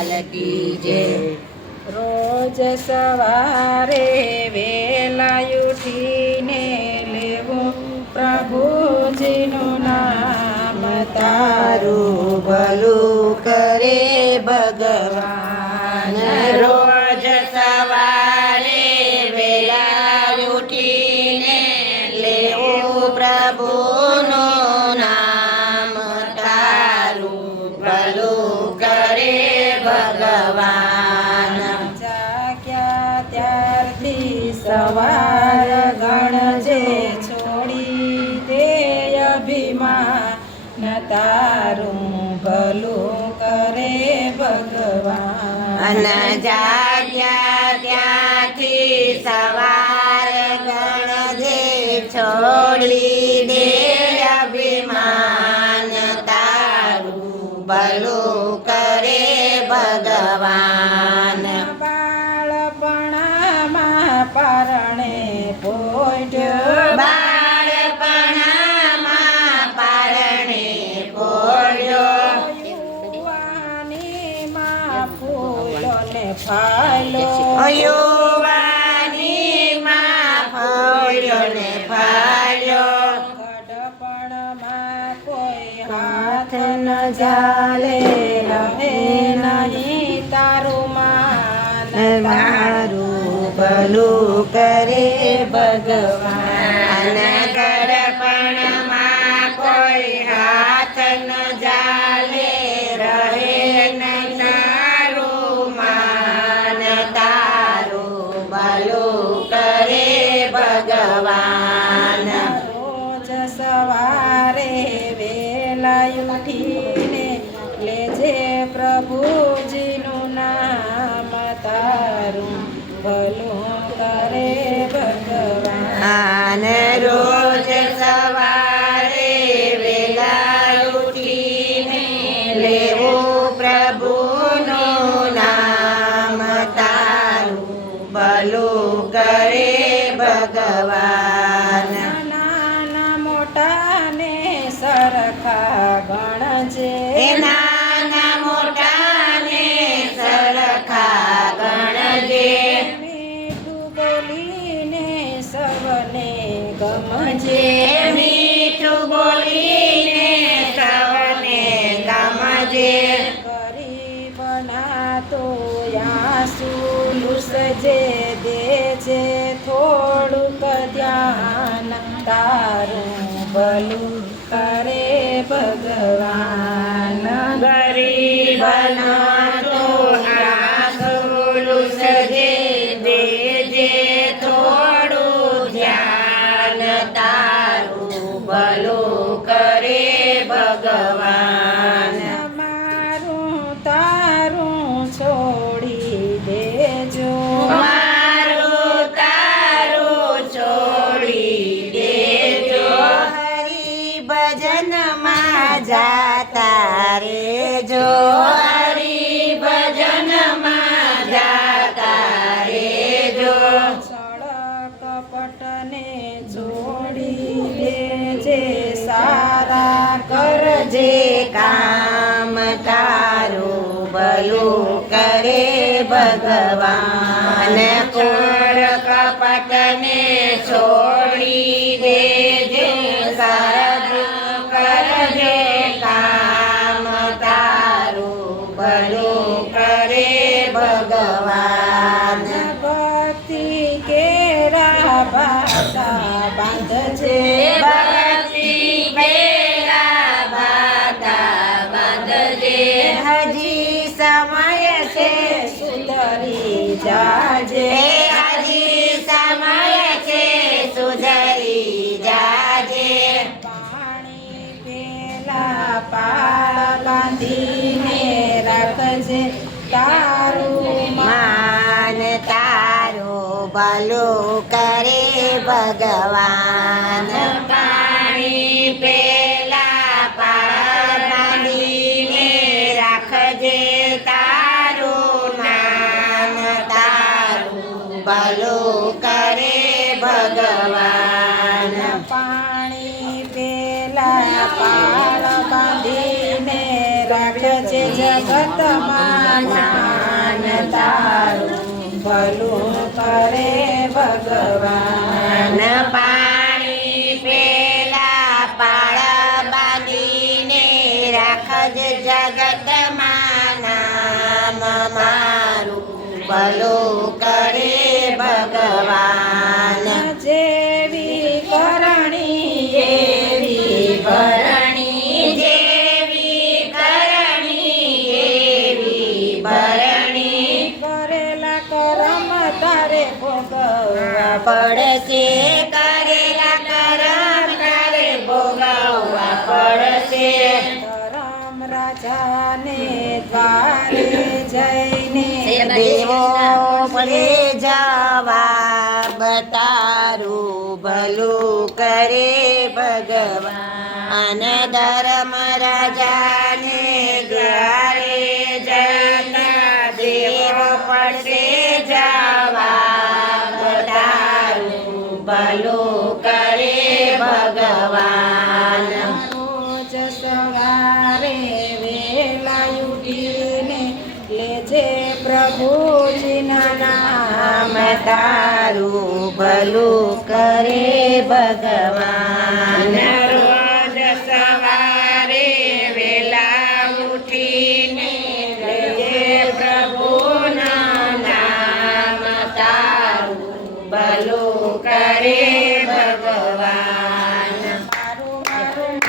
લાલ કી જય। રોજ સવારે વેલા ઉઠીને લેવું પ્રભુજીનું નામ, તારું ભલું કરે ભગવાન। રોજ સવારે વેલા ઉઠીને લેવું પ્રભુનું નામ, તારું ભલું કરે ભગવાન। જાગ્યા ત્યારથી સવાર ગણજે છોડી દે અભિમાન, તારું ભલું કરે ભગવાન। જાગ્યા ત્યાંથી સવાર ગણજે છોડી દે અભિમાન, તારું ભલું કરે ભગવાન। બાળપણામાં પરણે પોઢ્યો, બાળપણામાં પારણે પોળ્યો, યુવાનીમાં ફૂલોને ફાલો, યુવાનીમાં ફળ્યો ને ફાળ્યો, ગડપણમાં કોઈ હાથ ન જાલે, રહે નહીં તારું માન, મારું ભલું કરે ભગવાન। ગડપણમાં કોઈ હાથ ન જાલે, રહે ન તારું માન, તારું ભલું કરે ભગવાન। રોજ સવારે વેલા ઉઠીને લેજે પ્રભુજીનું નામ, તારું ભલું કરે ભગવાન। રોજ સવારે વેલા ઉઠીને લેવું પ્રભુનું નામ, તારું ભલું કરે ભગવાન। નાના મોટાને સરખા ગણજે, નાના મોટાને સરખા ગણજે, મીઠું બોલીને સૌને ગમજે, મીઠું બોલીને સૌને ગમજે, ગરીબના તો આંસુ લૂસજે, દેજે થોડુંક ધ્યાન, તારું ભલું કરે ભગવાન। ગરીબના તો આંસુ લૂસજે, દેજે થોડું ધ્યાન, તારું ભલું કરે ભગવાન। મારું તારું છોડી દેજો, મારું તારું છોડી દેજો, હરિ ભજનમાં જાતા રેજો, હરિ ભજનમાં જાતા રેજો, છળ કપટને છોડી દેજે, સારા કરજે કામ, તારું ભલું કરે ભગવાન। કોર કપટને છોડી દેજે, સારું કરજે કામ, તારું ભલું કરે ભગવાન। ભક્તિ કેરા બાતા બાંધજે, ભક્તિ કેરા બાતા બાંધજે, હજી સમય છે સુધરી જાજે, હજી સમય છે સુધરી જાજે, પાણી પેલા પાળ બાંધીને રાખજે, તારું માન, તારું ભલું કરે ભગવાન। પાણી પેલા પાળ બાંધીને રાખજે, તારું નામ, તારું ભલું કરે ભગવાન। પાણી પેલા પાળ બાંધીને રાખજે, જગતમાં ભગવાન તારું ભલું કરે ભગવાન પાણી પેલા પાળ બાંધીને રાખજ જગતમાં નામ મારું ભલું કરે ભગવાન જેવી કરણી એવી ભરણી જેવી કરણી એવી ભરણી કરેલા કરમ તારે ભોગવવા પડશે કરેલા કરમ તારે ભોગવવા પડશે કરમ રાજાને દ્વારે જઈને દેવો પડે જવાબ તારું ભલું કરે ભગવાન ધર્મ રાજાને દ્વારે જતા દેવો પડશે જવાબ તારું ભલું કરે ભગવાન રોજ સવારે વેલા ઉઠીને લેજે પ્રભુજીના નામ તારું ભલું કરે ભગવાન